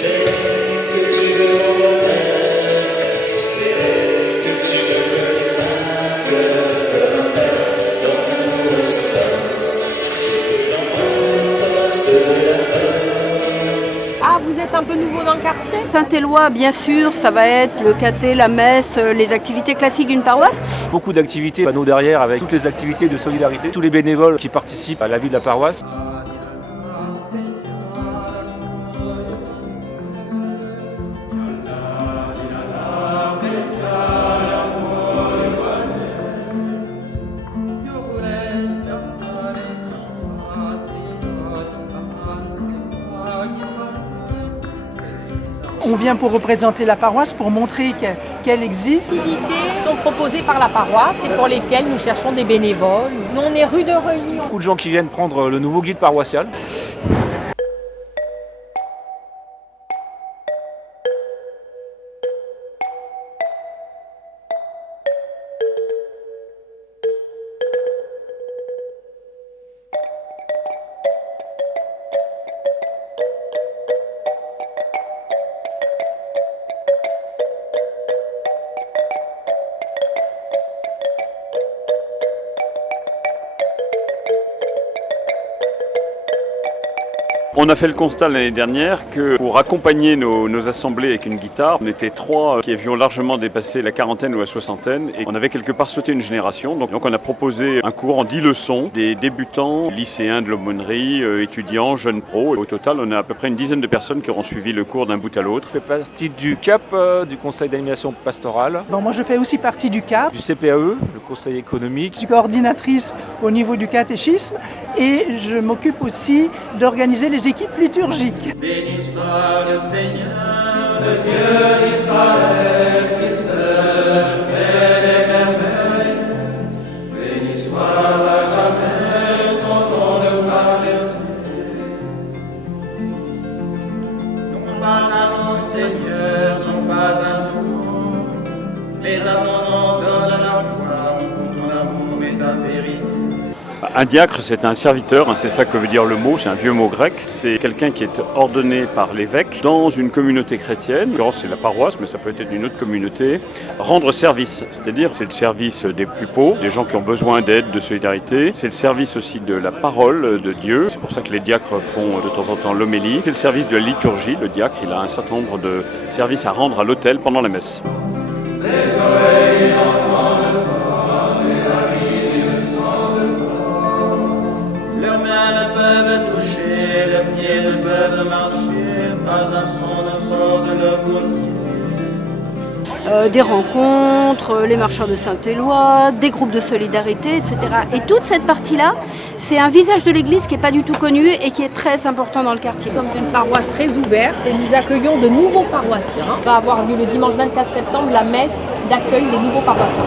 sais que tu veux mon bonheur, je sais que tu me connais par cœur, comme un père dans l'amour et sa femme, l'enfance de la peur. Ah, vous êtes un peu nouveau dans le quartier? Saint-Éloi, bien sûr, ça va être le caté, la messe, les activités classiques d'une paroisse. Beaucoup d'activités, panneaux derrière avec toutes les activités de solidarité, tous les bénévoles qui participent à la vie de la paroisse. On vient pour représenter la paroisse, pour montrer qu'elle existe. Les activités sont proposées par la paroisse et pour lesquelles nous cherchons des bénévoles. Nous, on est rue de Reuilly. Beaucoup de gens qui viennent prendre le nouveau guide paroissial. On a fait le constat l'année dernière que pour accompagner nos assemblées avec une guitare, on était trois qui avions largement dépassé la quarantaine ou la soixantaine et on avait quelque part sauté une génération. Donc on a proposé un cours en 10 leçons, des débutants, lycéens de l'aumônerie, étudiants, jeunes pros. Au total, on a à peu près une dizaine de personnes qui auront suivi le cours d'un bout à l'autre. Je fais partie du CAP, du Conseil d'animation pastorale, Bon, moi, je fais aussi partie du CAP. du CPAE, le Conseil économique. Je suis coordinatrice au niveau du catéchisme et je m'occupe aussi d'organiser les équipes liturgiques. Béni soit le Seigneur, le Dieu d'Israël, qui seul fait les merveilles. Béni soit à jamais son nom de majesté. Non pas à nous, Seigneur, non pas à nous, mais à ton nom donne la gloire, pour ton amour et ta vérité. Un diacre, c'est un serviteur, c'est ça que veut dire le mot, c'est un vieux mot grec. C'est quelqu'un qui est ordonné par l'évêque dans une communauté chrétienne, c'est la paroisse, mais ça peut être une autre communauté, rendre service. C'est-à-dire, c'est le service des plus pauvres, des gens qui ont besoin d'aide, de solidarité. C'est le service aussi de la parole de Dieu. C'est pour ça que les diacres font de temps en temps l'homélie. C'est le service de la liturgie. Le diacre, il a un certain nombre de services à rendre à l'autel pendant la messe. Les oreilles n'entendent pas, mais la vie ne sentent pas. Leurs mains ne peuvent toucher, leurs pieds ne peuvent marcher, pas un son ne sort de leur gosier. Des rencontres, les marcheurs de Saint-Éloi, des groupes de solidarité, etc. Et toute cette partie-là, c'est un visage de l'Église qui n'est pas du tout connu et qui est très important dans le quartier. Nous sommes une paroisse très ouverte et nous accueillons de nouveaux paroissiens. Va avoir lieu le dimanche 24 septembre la messe d'accueil des nouveaux paroissiens.